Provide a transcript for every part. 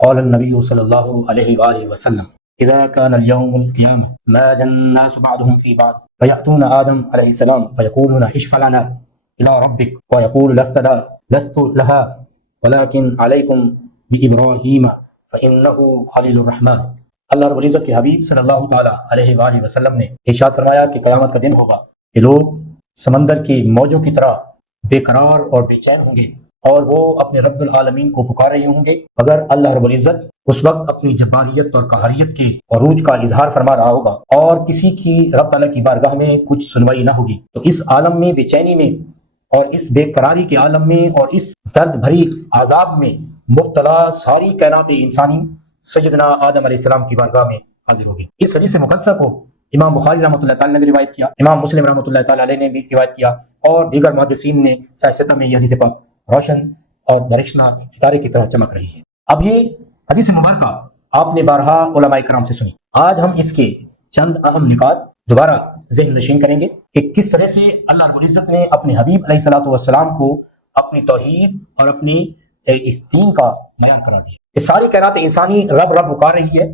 قال النبی صلی اللہ علیہ وآلہ وسلم اذا كان اليوم القيامة ماج الناس بعضهم في بعض فيأتون آدم علیہ السلام فيقولون اشفع لنا إلى ربك ويقول لست لها ولكن عليكم بإبراهيم فإنه خليل الرحمن۔ اللہ رب العزت کے حبیب صلی اللہ تعالیٰ علیہ وآلہ وسلم نے ارشاد فرمایا کہ قیامت کا دن ہوگا کہ لوگ سمندر کی موجوں کی طرح بے قرار اور بے چین ہوں گے اور وہ اپنے رب العالمین کو پکار رہے ہوں گے، مگر اللہ رب العزت اس وقت اپنی جباریت اور قہریت کے عروج کا اظہار فرما رہا ہوگا اور کسی کی رب تعالیٰ کی بارگاہ میں کچھ سنوائی نہ ہوگی۔ تو اس عالم میں، بے چینی میں اور اس بے قراری کے عالم میں اور اس درد بھری عذاب میں مبتلا ساری کائنات انسانی سیدنا آدم علیہ السلام کی بارگاہ میں حاضر ہوگی۔ اس حدیث مقدسہ کو امام بخاری رحمۃ اللہ تعالی نے بھی روایت کیا، امام مسلم رحمۃ اللہ تعالی علیہ نے بھی روایت کیا اور دیگر محدثین نے سیاست میں یہ حدیث پاک روشن اور درخشاں ستارے کی طرح چمک رہی ہے۔ اب یہ حدیث مبارکہ آپ نے بارہا علماء کرام سے سنی، آج ہم اس کے چند اہم نکات دوبارہ ذہن نشین کریں گے کہ کس طرح سے اللہ رب العزت نے اپنے حبیب علیہ الصلوۃ والسلام کو اپنی توحید اور اپنی اس دین کا معیار قرار دیا۔ یہ ساری کائنات انسانی رب رب پکار رہی ہے۔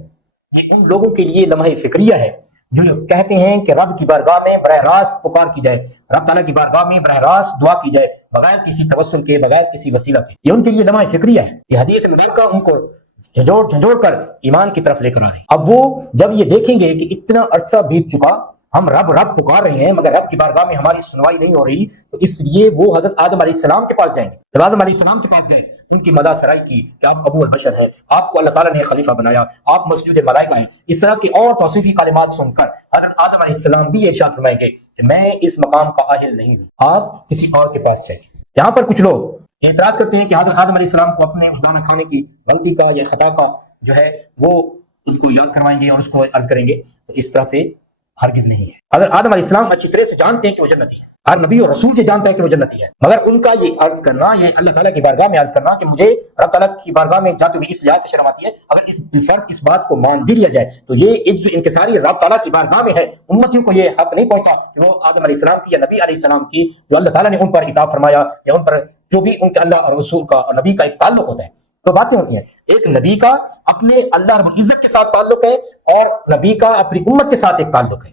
یہ ان لوگوں کے لیے لمحہ فکریہ ہے جو کہتے ہیں کہ رب کی بارگاہ میں براہ راست پکار کی جائے، رب تعالیٰ کی بارگاہ میں براہ راست دعا کی جائے بغیر کسی توسل کے، بغیر کسی وسیلہ کے۔ یہ ان کے لیے لمحہ فکریہ ہے۔ یہ حدیث مبارکہ ان کو جھنجھوڑ کر ایمان کی طرف لے کر آ رہے ہیں۔ اب وہ جب یہ دیکھیں گے کہ اتنا عرصہ بیت چکا، ہم رب رب پکار رہے ہیں مگر رب کی بارگاہ میں ہماری سنوائی نہیں ہو رہی، تو اس لیے وہ حضرت آدم علیہ السلام کے پاس جائیں گے۔ جب آدم علیہ السلام کے پاس گئے، ان کی مدح سرائی کی کہ آپ ابو البشر ہیں، آپ کو اللہ تعالیٰ نے خلیفہ بنایا، آپ مسجود ملائکہ ہیں، اس طرح کے اور توصیفی کلمات سن کر حضرت آدم علیہ السلام بھی ارشاد فرمائیں گے کہ میں اس مقام کا اہل نہیں ہوں، آپ کسی اور کے پاس جائیں۔ یہاں پر کچھ لوگ اعتراض کرتے ہیں کہ حضرت آدم علیہ السلام کو اپنے اس دانہ کھانے کی غلطی کا یا خطا کا جو ہے وہ اس کو یاد کروائیں گے اور اس کو عرض کریں گے، تو اس طرح سے ہرگز نہیں ہے۔ حضرت آدم علیہ السلام اچھی طرح سے جانتے ہیں کہ وہ جنتی ہے، ہر نبی اور رسول سے جانتا ہے کہ وہ جنتی ہے، مگر ان کا یہ عرض کرنا، یہ اللہ تعالیٰ کی بارگاہ میں عرض کرنا کہ مجھے رب تعالیٰ کی بارگاہ میں جاتے ہوئے اس لحاظ سے شرم آتی ہے، اگر اس بالفرض اس بات کو مان بھی لیا جائے تو یہ عجز انکساری رب تعالیٰ کی بارگاہ میں ہے۔ امتیوں کو یہ حق نہیں پہنچا کہ وہ آدم علیہ السلام کی یا نبی علیہ السلام کی جو اللہ تعالیٰ نے ان پر عطا فرمایا یا ان پر جو بھی ان کے اللہ اور رسول کا اور نبی کا ایک تعلق ہوتا ہے، تو باتیں ہوتی ہیں۔ ایک نبی کا اپنے اللہ رب العزت کے ساتھ تعلق ہے اور نبی کا اپنی امت کے ساتھ ایک تعلق ہے۔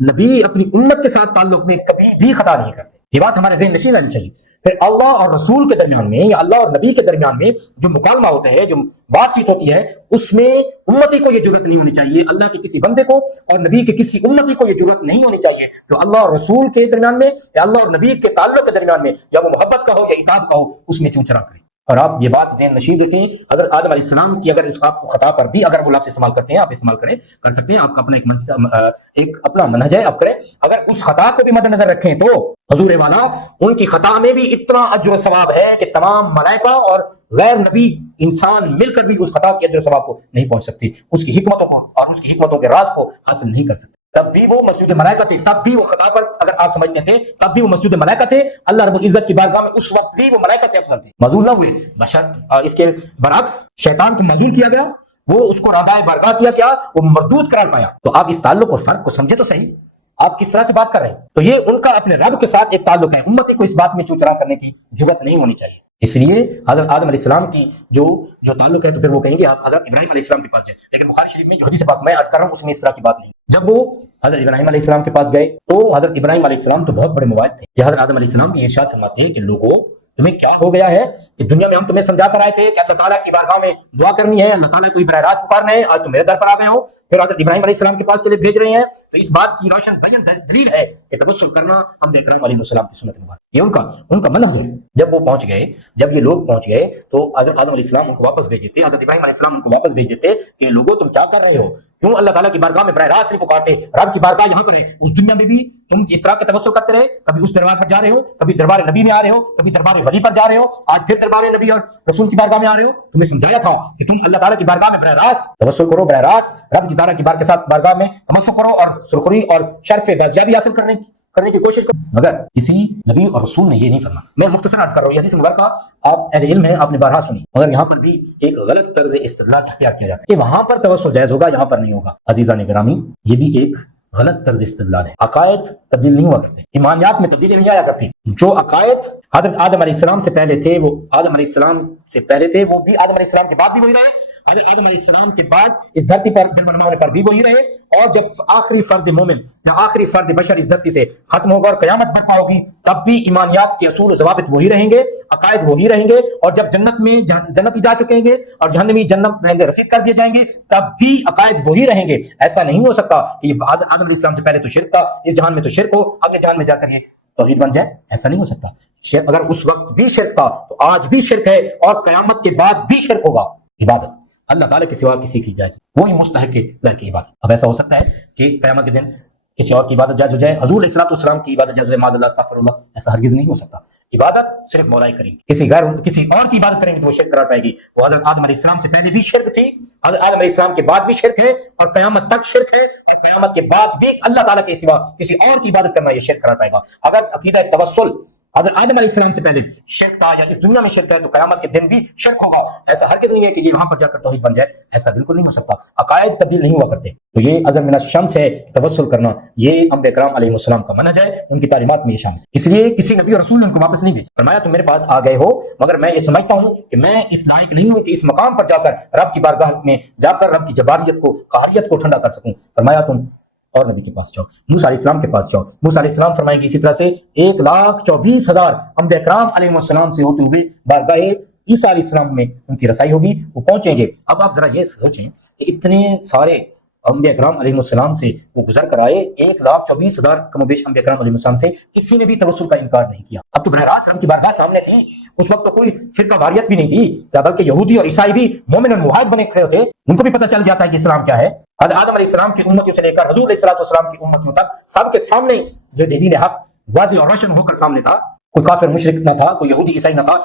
نبی اپنی امت کے ساتھ تعلق میں کبھی بھی خطا نہیں کرتے، یہ بات ہمارے ذہن نشین رہنی چاہیے۔ پھر اللہ اور رسول کے درمیان میں یا اللہ اور نبی کے درمیان میں جو مکالمہ ہوتا ہے، جو بات چیت ہوتی ہے، اس میں امتی کو یہ جرت نہیں ہونی چاہیے، اللہ کے کسی بندے کو اور نبی کے کسی امتی کو یہ جرت نہیں ہونی چاہیے جو اللہ اور رسول کے درمیان میں یا اللہ اور نبی کے تعلق کے درمیان میں یا وہ محبت کا ہو یا اطاعت کا ہو، اس میں چونچرا کرے۔ اور آپ یہ بات ذہن نشین رکھیں، حضرت آدم علیہ السلام کی اگر آپ کو خطا پر بھی اگر وہ لفظ استعمال کرتے ہیں، آپ استعمال کر سکتے ہیں، آپ کا اپنا ایک اپنا منہج ہے، آپ کریں۔ اگر اس خطا کو بھی مد نظر رکھیں تو حضور والا ان کی خطا میں بھی اتنا اجر و ثواب ہے کہ تمام ملائکہ اور غیر نبی انسان مل کر بھی اس خطا کے اجر و ثواب کو نہیں پہنچ سکتی، اس کی حکمتوں کو اور اس کی حکمتوں کے راز کو حاصل نہیں کر سکتے۔ تب بھی وہ مسجود ملائکہ تھے، تب بھی وہ خطا پر اگر آپ سمجھتے تھے تب بھی وہ مسجود ملائکہ تھے، اللہ رب العزت کی بارگاہ میں اس وقت بھی وہ ملائکہ سے افضل تھے، معزول نہ ہوئے۔ بشرط اس کے برعکس شیطان کو معزول کیا گیا، وہ اس کو رادائے بارگاہ کیا وہ مردود قرار پایا۔ تو آپ اس تعلق اور فرق کو سمجھے تو صحیح، آپ کس طرح سے بات کر رہے ہیں۔ تو یہ ان کا اپنے رب کے ساتھ ایک تعلق ہے، امتی کو اس بات میں چوچرا کرنے کی جرت نہیں ہونی چاہیے۔ اس لیے حضرت آدم علیہ السلام کی جو تعلق ہے تو پھر وہ کہیں گے آپ حضرت ابراہیم علیہ السلام کے پاس جائیں، لیکن بخاری شریف میں جو حدیث بات میں عرض کر رہا ہوں اس میں اس طرح کی بات نہیں۔ جب وہ حضرت ابراہیم علیہ السلام کے پاس گئے تو حضرت ابراہیم علیہ السلام تو بہت بڑے موائد تھے، یہ حضرت آدم علیہ السلام یہ ارشاد فرماتے ہیں کہ لوگوں تمہیں کیا ہو گیا ہے کہ دنیا میں ہم تمہیں سمجھا کر آئے تھے کہ اللہ تعالیٰ کی بارگاہ میں دعا کرنی ہے، اللہ تعالیٰ کو براہ راست پکارنا ہے، آج تم میرے در پر آ گئے ہو، پھر حضرت ابراہیم علیہ السلام کے پاس چلے بھیج رہے ہیں، تو اس بات کی روشن بیان دلیل ہے کہ توسل کرنا انبیاء کرام علیہ السلام کی سنت مبارک، یہ ان کا منہج ہے۔ جب وہ پہنچ گئے، جب یہ لوگ پہنچ گئے تو حضرت آدم علیہ السلام ان کو واپس بھیج دیتے، حضرت ابراہیم علیہ السلام ان کو واپس بھیج دیتے کہ لوگوں تم کیا کر رہے ہو، کیوں اللہ تعالیٰ کی بارگاہ میں براہ راست نہیں پکارتے، رب کی بارگاہ یہاں پر ہے، اس دنیا میں بھی تم اس طرح کا توسل کرتے رہے، کبھی اس دربار پر جا رہے ہو، کبھی دربار نبی میں آ رہے ہو، کبھی دربار ولی پر جا رہے ہو، آج پھر دربار نبی اور رسول کی بارگاہ میں آ رہے ہو۔ تمہیں سمجھایا تھا کہ تم اللہ تعالیٰ کی بارگاہ میں براہ راست توسل کرو، براہ راست رب کی تعالیٰ کی بارگاہ کے ساتھ بارگاہ میں تمسک کرو اور سرخری اور شرف بازیابی حاصل کرنے کی کوشش کرو، مگر کسی نبی اور رسول نے یہ نہیں فرمایا۔ میں مختصر عرض کر رہا ہوں، یہ حدیث مبارکہ آپ اہل علم ہیں، آپ نے بارہا سنی، مگر یہاں پر بھی ایک غلط طرز استدلال اختیار کیا جاتا ہے کہ وہاں پر توسل جائز ہوگا، یہاں پر نہیں ہوگا۔ عزیزان گرامی، یہ بھی ایک غلط طرز استدلال ہے۔ عقائد تبدیل نہیں ہوا کرتے، ایمانیات میں تبدیلی نہیں آیا کرتی۔ جو عقائد حضرت آدم علیہ السلام سے پہلے تھے وہ آدم علیہ السلام سے پہلے تھے، وہ بھی آدم علیہ السلام کے بعد بھی وہی رہے، حضرت آدم علیہ السلام کے بعد اس دھرتی پر جنم پر بھی وہی رہے، اور جب آخری فرد مومن یا آخری فرد بشر اس دھرتی سے ختم ہوگا اور قیامت برپا ہوگی، تب بھی ایمانیات کے اصول و ضوابط وہی رہیں گے، عقائد وہی رہیں گے، اور جب جنتی جا چکیں گے اور جہنمی جنت میں رسید کر دیے جائیں گے، تب بھی عقائد وہی رہیں گے۔ ایسا نہیں ہو سکتا کہ آدم علیہ السلام سے پہلے تو شرک تھا، اس جہان میں تو شرک ہو، اگلے جہان میں جا کر یہ توحید بن جائے، ایسا نہیں ہو سکتا۔ اگر اس وقت بھی شرک تھا تو آج بھی شرک ہے، اور قیامت کے بعد بھی شرک ہوگا۔ عبادت اللہ تعالیٰ کے سوا کسی کی جائز، وہی مستحق ہے کی عبادت۔ اب ایسا ہو سکتا ہے کہ قیامت کے دن کسی اور کی عبادت جائز ہو جائے، حضور علیہ السلام کی عبادت جائز ہو جائے، معاذ اللہ استغفر اللہ، ایسا ہرگز نہیں ہو سکتا۔ عبادت صرف مولا کریم، کسی اور کی عبادت کریں گے تو وہ شرک قرار پائے گی۔ وہ حضرت آدم علیہ السلام سے پہلے بھی شرک تھی، حضرت آدم علیہ السلام کے بعد بھی شرک ہے، اور قیامت تک شرک ہے، اور قیامت کے بعد بھی اللہ تعالیٰ کے سوا کسی اور کی عبادت کرنا یہ شرک قرار پائے گا۔ اگر عقیدہ توسل حضرت آدم علیہ السلام سے پہلے شرک تھا یا اس دنیا میں شرک ہے، تو قیامت کے دن بھی شرک ہوگا۔ ایسا ہرگز نہیں ہے کہ یہ وہاں پر جا کر توحید بن جائے، ایسا بالکل نہیں ہو سکتا۔ عقائد تبدیل نہیں ہوا کرتے۔ تو یہ ازل من الشمس ہے، توسل کرنا، یہ انبیاء کرام علیہ السلام کا منہج ہے، ان کی تعلیمات میں یہ شامل ہے۔ اس لیے کسی نبی اور رسول نے ان کو واپس نہیں بھیجا، فرمایا تم میرے پاس آ گئے ہو، مگر میں یہ سمجھتا ہوں کہ میں اس لائق نہیں ہوں کہ اس مقام پر جا کر رب کی بارگاہ میں جا کر رب کی جباریت کو، قہریت کو ٹھنڈا کر سکوں۔ فرمایا تم اور نبی کے پاس جاؤ، موسیٰ علیہ السلام کے پاس جاؤ۔ موسیٰ علیہ السلام فرمائیں گے اسی طرح سے 1,24,000 انبیاء کرام علیہ السلام سے ہوتے ہوئے بارگاہ عیسیٰ علیہ السلام میں ان کی رسائی ہوگی، وہ پہنچیں گے۔ اب آپ ذرا یہ سوچیں کہ اتنے سارے انبیاء کرام علیہ السلام سے وہ گزر کر آئے، 1,24,000 کم و بیش انبیاء کرام علیہ السلام سے کسی نے بھی توسل کا انکار نہیں کیا۔ اب تو براہ راست رب کی بارگاہ سامنے تھی، اس وقت تو کوئی فرقہ واریت بھی نہیں تھی، بلکہ یہودی اور عیسائی بھی مومن اور موحد بنے کھڑے ہوتے، ان کو بھی پتہ چل جاتا ہے کہ اسلام کیا ہے۔ حضرت آدم علیہ السلام کی امتیوں سے لے کر حضور علیہ السلام کی امتیوں تک سب کے سامنے جو دین حق واضح اور روشن ہو کر سامنے تھا، کوئی کافر مشرک نہ تھا، کوئی یہودی عیسائی نہ تھا،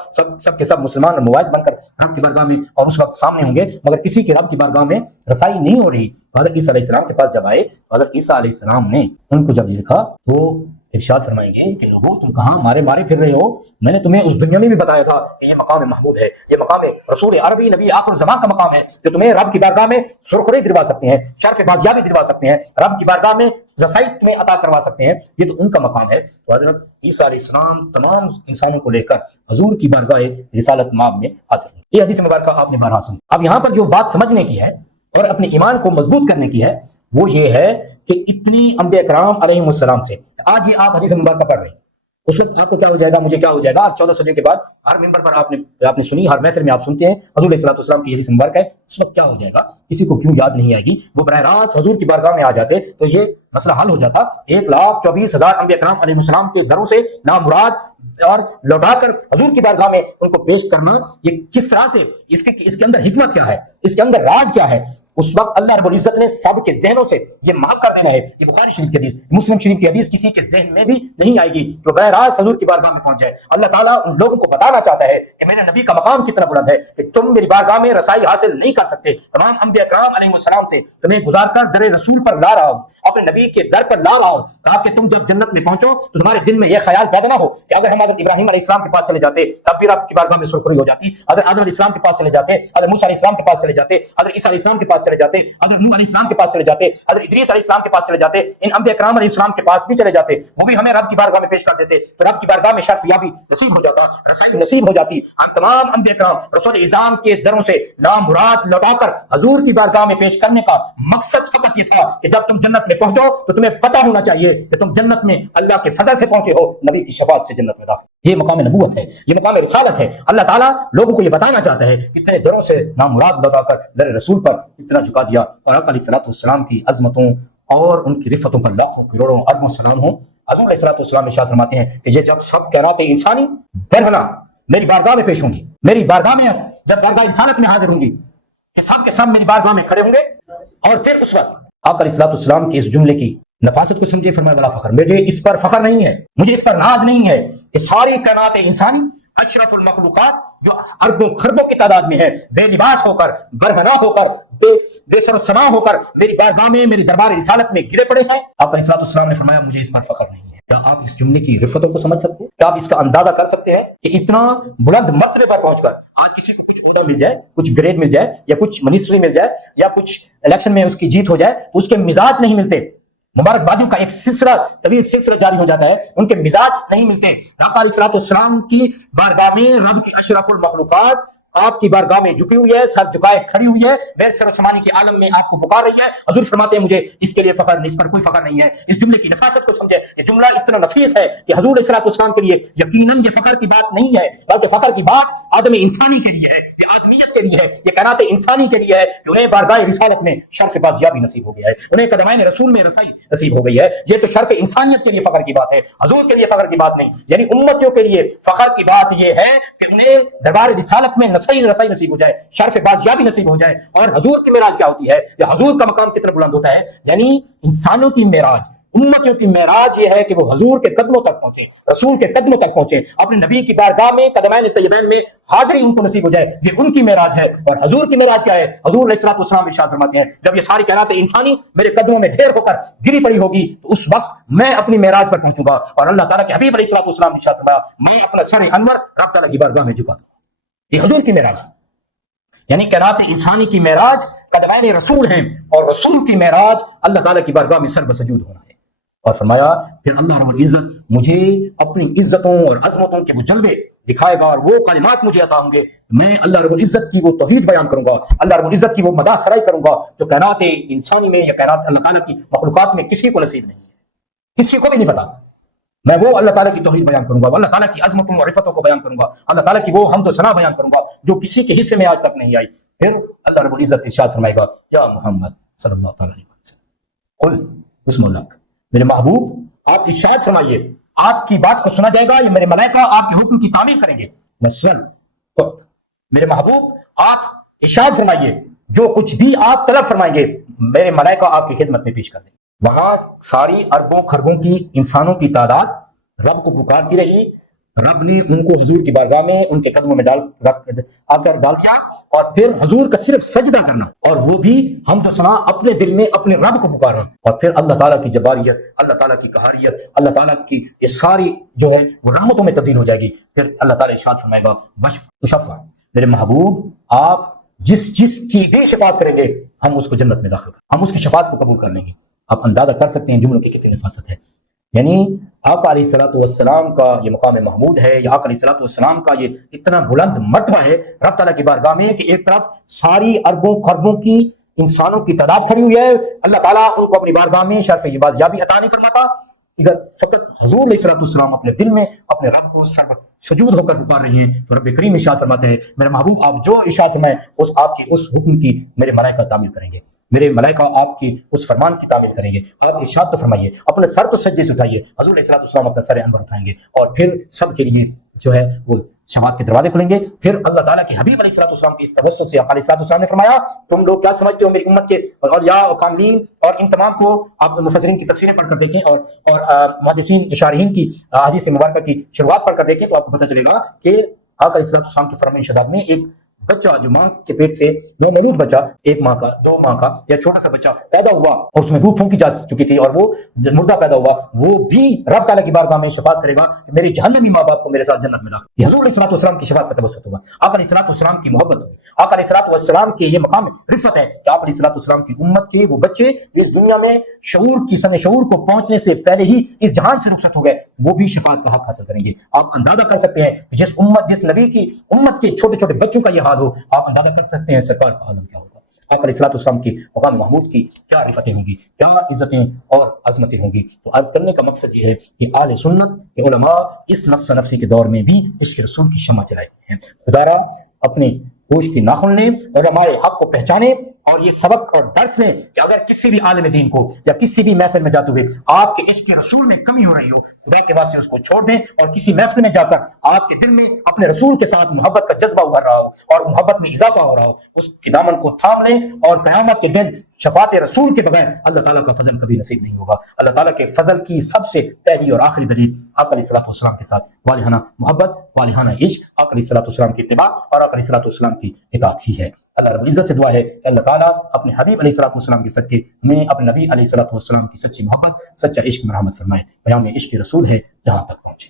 سب کے سب مسلمان اور موحد بن کر رب کی بارگاہ میں اور اس وقت سامنے ہوں گے، مگر کسی کے رب کی بارگاہ میں رسائی نہیں ہو رہی۔ حضرت عیسیٰ علیہ السلام کے پاس جب آئے، حضرت عیسیٰ علیہ السلام نے ان کو جب لکھا تو ارشاد فرمائیں گے کہ لوگوں تم کہاں مارے پھر رہے ہو؟ میں نے تمہیں اس دنیا میں بھی بتایا تھا کہ یہ مقام محمود ہے، یہ مقام رسول عربی نبی آخر الزمان کا مقام ہے، جو تمہیں رب کی بارگاہ میں سرخری دلوا سکتے ہیں، شرف بازیابی دلوا سکتے ہیں، رب کی بارگاہ میں رسائی تمہیں عطا کروا سکتے ہیں، یہ تو ان کا مقام ہے۔ تو حضرت عیسیٰ علیہ السلام تمام انسانوں کو لے کر حضور کی بارگاہ رسالت مآب میں حاضر ہیں۔ یہ حدیث مبارکہ آپ نے بارہا سنی۔ اب یہاں پر جو بات سمجھنے کی ہے اور اپنے ایمان کو مضبوط کرنے کی ہے، وہ یہ ہے کہ اتنی انبیاء کرام علیہ السلام سے آج یہ آپ حدیث مبارکہ پڑھ رہے ہیں، اس وقت آپ کو کیا ہو جائے گا، مجھے کیا ہو جائے گا۔ 14 صدیوں کے بعد ہر ممبر پر آپ نے سنی، ہر محفل میں آپ سنتے ہیں حضور علیہ السلام کی حدیث مبارکہ ہے، اس وقت کیا ہو جائے گا، کسی کو کیوں یاد نہیں آئے گی؟ وہ براہ راست حضور کی بارگاہ میں آ جاتے تو یہ مسئلہ حل ہو جاتا۔ 1,24,000 انبیاء کرام علیہ السلام کے دروں سے نامراد اور لوٹا کر حضور کی بارگاہ میں ان کو پیش کرنا، یہ کس طرح سے، اس کے اندر حکمت کیا ہے، اس کے اندر راز کیا ہے؟ اس وقت اللہ رب العزت نے سب کے ذہنوں سے یہ معاف کر دینا ہے۔ یہ بخاری شریف کی حدیث، مسلم شریف کی حدیث کسی کے ذہن میں بھی نہیں آئے گی تو براہ راست حضور کی بارگاہ میں پہنچ جائے۔ اللہ تعالیٰ ان لوگوں کو بتانا چاہتا ہے کہ میرے نبی کا مقام کتنا بلند ہے کہ تم میری بارگاہ میں رسائی حاصل نہیں کر سکتے۔ تمام انبیاء کرام علیہ السلام سے تمہیں گزار کر در رسول پر لا رہا ہوں، اپنے نبی کے در پر لا رہا ہوں، تاکہ تم جب جنت میں پہنچو تو تمہارے دل میں یہ خیال پیدا نہ ہو کہ اگر ہم حضرت ابراہیم علیہ السلام کے پاس چلے جاتے تب بھی رب کی بارگاہ میں سرخری ہو جاتی، حضرت آدم علیہ السلام کے پاس چلے جاتے، حضرت موسیٰ علیہ السلام کے پاس چلے جاتے، حضرت عیسیٰ علیہ السلام کے پاس چلے جاتے، حضرت نوح علیہ السلام کے پاس چلے جاتے، حضرت ادریس علیہ السلام کے پاس چلے جاتے، ان انبیاء کرام علیہ السلام کے پاس بھی چلے جاتے، وہ بھی ہمیں رب کی بارگاہ میں پیش کر دیتے تو رب کی بارگاہ میں شرف یابی نصیب ہو جاتا، رسائی نصیب ہو جاتی۔ ہم تمام انبیاء کرام رسول اعظام کے دروں سے نامراد لوٹا کر حضور کی بارگاہ میں پیش کرنے کا مقصد فقط یہ تھا کہ جب تم جنت میں پہنچو تو تمہیں پتہ ہونا چاہیے کہ تم جنت میں اللہ کے فضل سے پہنچے ہو، نبی کی شفاعت سے جنت میں داخل۔ یہ مقام نبوت ہے، یہ مقام رسالت ہے۔ اللہ تعالیٰ لوگوں کو یہ بتانا چاہتا ہے اتنے دروں سے نامراد لوٹا کر در رسول پر اتنا جھکا دیا، اور آقا علیہ السلام کی عظمتوں اور ان کی رفتوں پر لاکھوں کروڑوں اربوں سلام ہوں۔ حضور علیہ السلام ارشاد فرماتے ہیں کہ یہ جب سب کائنات انسانی برہنہ میری بارگاہ میں پیش ہوں گی، میری بارگاہ میں جب بارگاہ انسانت میں حاضر ہوں گی کہ سب کے سب میری بارگاہ میں کھڑے ہوں گے، اور پھر اس وقت آقا علیہ السلام کے اس جملے کی نفاست کو سمجھے، فرمایا بلا فخر، مجھے اس پر فخر نہیں ہے، مجھے اس پر ناز نہیں ہے کہ ساری کائنات انسانی اشرف المخلوقات جو اربوں خربوں کی تعداد میں ہے، بے لباس ہو کر، برہنہ ہو کر، بے سر و سما ہو کر میری بارگاہ میں، میری دربار رسالت میں گرے پڑے ہیں۔ آقا علیہ السلام نے فرمایا مجھے اس پر فخر نہیں ہے۔ کیا آپ اس جملے کی رفتوں کو سمجھ سکتے ہیں؟ کیا آپ اس کا اندازہ کر سکتے ہیں کہ اتنا بلند مرتبے پر پہنچ کر آج کسی کو کچھ عہدہ مل جائے، کچھ گریڈ مل جائے، یا کچھ منسٹری مل جائے، یا کچھ الیکشن میں اس کی جیت ہو جائے تو اس کے مزاج نہیں ملتے، مبارکبادیوں کا ایک سلسلہ طویل سلسلہ جاری ہو جاتا ہے، ان کے مزاج نہیں ملتے۔ آقا علیہ السلام کی بارگاہ میں رب کی اشرف المخلوقات آپ کی بارگاہ میں جھکی ہوئی ہے، سر جھکائے کھڑی ہوئی ہے، بے سر و سمانی کے عالم میں آپ کو پکار رہی ہے۔ حضور فرماتے ہیں مجھے اس کے لیے فخر نہیں، اس پر کوئی فخر نہیں ہے۔ اس جملے کی نفاست کو سمجھے، یہ جملہ اتنا نفیس ہے کہ حضور علیہ الصلوۃ والسلام کے لیے یقیناً یہ فخر کی بات نہیں ہے، بلکہ فخر کی بات آدم انسانی کے لیے ہے، یہ آدمیت کے لیے ہے، یہ کائنات انسانی کے لیے ہے کہ انہیں بارگاہ رسالت میں شرف بازیابی نصیب ہو گیا ہے، انہیں قدمین رسول میں رسائی نصیب ہو گئی ہے۔ یہ تو شرف انسانیت کے لیے فخر کی بات ہے، حضور کے لیے فخر کی بات نہیں۔ یعنی امتیوں کے لیے فخر کی بات یہ ہے کہ انہیں دربار رسالت میں رسائی نصیب ہو جائے، شرف بازیابی نصیب ہو جائے۔ اور حضور کی معراج کیا ہوتی ہے، یا حضور کا مقام کتنا بلند ہوتا ہے؟ یعنی انسانوں کی معراج، امتیوں کی معراج یہ ہے کہ وہ حضور کے قدموں تک پہنچے، رسول کے قدموں تک پہنچے، اپنے نبی کی بارگاہ میں قدمین طیبین میں حاضری ان کو نصیب ہو جائے، یہ ان کی معراج ہے۔ اور حضور کی معراج کیا ہے؟ حضور علیہ الصلوۃ والسلام ارشاد فرماتے ہیں جب یہ ساری کائنات انسانی میرے قدموں میں ڈھیر ہو کر گری پڑی ہوگی تو اس وقت میں اپنی معراج پر پہنچوں گا، اور اللہ تعالیٰ کے حبیب علیہ الصلوۃ والسلام ارشاد فرمایا میں اپنا سر انور رب تعالیٰ کی بارگاہ میں جھکا دوں گا۔ یہ حضور کی معراج، یعنی کائنات انسانی کی معراج قدمین رسول ہیں، اور رسول کی معراج اللہ تعالیٰ کی بارگاہ میں سر بسجود ہونا ہے۔ اور فرمایا پھر اللہ رب العزت مجھے اپنی عزتوں اور عظمتوں کے وہ جلوے دکھائے گا، اور وہ کلمات مجھے عطا ہوں گے، میں اللہ رب العزت کی وہ توحید بیان کروں گا، اللہ رب العزت کی وہ مدح سرائی کروں گا جو کائنات انسانی میں یا کائنات اللہ تعالیٰ کی مخلوقات میں کسی کو نصیب نہیں ہے، کسی کو بھی نہیں پتا۔ میں وہ اللہ تعالیٰ کی توحید بیان کروں گا، اللہ تعالیٰ کی عظمتوں اور عفتوں کو بیان کروں گا، اللہ تعالیٰ کی وہ حمد و ثنا بیان کروں گا جو کسی کے حصے میں آج تک نہیں آئی۔ پھر اللہ رب العزت ارشاد فرمائے گا یا محمد صلی اللہ تعالیٰ علیہ وسلم قل بسم اللہ، میرے محبوب آپ ارشاد فرمائیے، آپ کی بات کو سنا جائے گا، یہ میرے ملائکہ آپ کے حکم کی تعمیل کریں گے۔ میرے محبوب آپ ارشاد فرمائیے جو کچھ بھی آپ طلب فرمائیں گے میرے ملائکہ آپ کی خدمت میں پیش کر دیں گے۔ وہاں ساری اربوں خربوں کی انسانوں کی تعداد رب کو پکارتی رہی، رب نے ان کو حضور کی بارگاہ میں ان کے قدموں میں آ کر ڈال دیا، اور پھر حضور کا صرف سجدہ کرنا، اور وہ بھی حمد و ثنا اپنے دل میں اپنے رب کو پکارنا، اور پھر اللہ تعالیٰ کی جباریت، اللہ تعالیٰ کی قہاریت، اللہ تعالیٰ کی یہ ساری جو ہے وہ رحمتوں میں تبدیل ہو جائے گی۔ پھر اللہ تعالیٰ ارشاد فرمائے گا وشفع، میرے محبوب آپ جس کی بھی شفاعت کریں گے ہم اس کو جنت میں داخل کریں، ہم اس کی شفاعت کو قبول کر لیں گے۔ آپ اندازہ کر سکتے ہیں جملوں کی کتنی نفاست ہے، یعنی آقا علیہ الصلوۃ والسلام کا یہ مقام محمود ہے، یا آقا علیہ الصلوۃ والسلام کا یہ اتنا بلند مرتبہ ہے رب تعالیٰ کی بارگاہ میں کہ ایک طرف ساری اربوں خربوں کی انسانوں کی تعداد کھڑی ہوئی ہے، اللہ تعالیٰ ان کو اپنی بارگاہ میں شرف بازیابی عطا نہیں فرماتا، ادھر فقط حضور علیہ الصلوۃ والسلام اپنے دل میں اپنے رب کو سر سجود ہو کر پکار رہے ہیں، تو رب کریم ارشاد فرماتے ہیں میرے محبوب آپ جو ارشاد فرمائیں آپ کی اس حکم کی میرے ملائکہ تعمیل کریں گے، میرے ملائکہ آپ کی اس فرمان کی تعمیل کریں گے۔ آپ ارشاد تو فرمائیے، اپنے سر تو سجدے سے اٹھائیے، حضور علیہ الصلوۃ والسلام اپنا سر انور اٹھائیں گے، اور پھر سب کے لیے جو ہے وہ شفاعت کے دروازے کھلیں گے۔ پھر اللہ تعالیٰ کے حبیب علیہ الصلوۃ والسلام کی اس توسط سے آقا علیہ الصلوۃ والسلام نے فرمایا تم لوگ کیا سمجھتے ہو میری امت کے اولیاء اور کاملین اور ان تمام کو، آپ مفسرین کی تفسیریں پڑھ کر دیکھیں اور محدثین شارحین کی احادیث مبارکہ کی شروعات پڑھ کر دیکھیں تو آپ کو پتہ چلے گا کہ آقا علیہ الصلوۃ والسلام کے فرمان ارشادات میں ایک بچہ جو ماں کے پیٹ سے نومولود بچہ، ایک ماں کا، دو ماں کا یا چھوٹا سا بچہ پیدا ہوا اور اس میں روح پھونکی جا چکی تھی اور وہ مردہ پیدا ہوا، وہ بھی رب تعالیٰ کی بارگاہ میں شفاعت کرے گا کہ میرے جہنمی ماں باپ کو میرے ساتھ جنت میں داخل۔ یہ حضور علیہ الصلوۃ والسلام کی شفاعت کا توسط ہوگا، آقا علیہ الصلوۃ والسلام کی محبت ہوگی، آقا علیہ الصلوۃ والسلام کے یہ مقام رفعت ہے کہ آقا علیہ الصلوۃ والسلام کی امت کے وہ بچے جو اس دنیا میں شعور کی سن شعور کو پہنچنے سے پہلے ہی اس جہان سے رخصت ہو گئے، وہ بھی شفاعت کا حق حاصل کریں گے۔ آپ اندازہ کر سکتے ہیں جس نبی کی امت کے چھوٹے چھوٹے بچوں کا یہ حال ہو، آپ اندازہ کر سکتے ہیں سرکار کا عالم کیا ہوگا، آقا علیہ الصلوۃ والسلام کی مقام محمود کی کیا رفتیں ہوں گی، کیا عزتیں اور عظمتیں ہوں گی۔ تو عرض کرنے کا مقصد یہ ہے کہ اہل سنت کے علماء اس نفس نفسی کے دور میں بھی عشق رسول کی شمع جلائے ہیں۔ خدا را اپنے ہوش کی ناخن لیں اور ہمارے حق کو پہچانیں اور یہ سبق اور درس لیں کہ اگر کسی بھی عالم دین کو یا کسی بھی محفل میں جاتے ہوئے آپ کے عشق رسول میں کمی ہو رہی ہو، خدا کے واسطے اس کو چھوڑ دیں، اور کسی محفل میں جا کر آپ کے دل میں اپنے رسول کے ساتھ محبت کا جذبہ ابھر رہا ہو اور محبت میں اضافہ ہو رہا ہو، اس کے دامن کو تھام لیں، اور قیامت کے دن شفاعت رسول کے بغیر اللہ تعالیٰ کا فضل کبھی نصیب نہیں ہوگا۔ اللہ تعالیٰ کے فضل کی سب سے پہلی اور آخری دلیل آقا علیہ الصلوۃ والسلام کے ساتھ والہانہ محبت، والہانہ عشق، آقا علیہ الصلوۃ والسلام کی اتباع اور آقا علیہ الصلوۃ والسلام کی اطاعت ہی ہے۔ اللہ رب العزت سے دعا ہے کہ اللہ تعالیٰ اپنے حبیب علیہ الصلوۃ والسلام کے صدقے ہمیں اپنے نبی علیہ الصلوۃ والسلام کی سچی محبت، سچا عشق میں رحمت فرمائے۔ بیان عشق رسول ہے جہاں تک پہنچے۔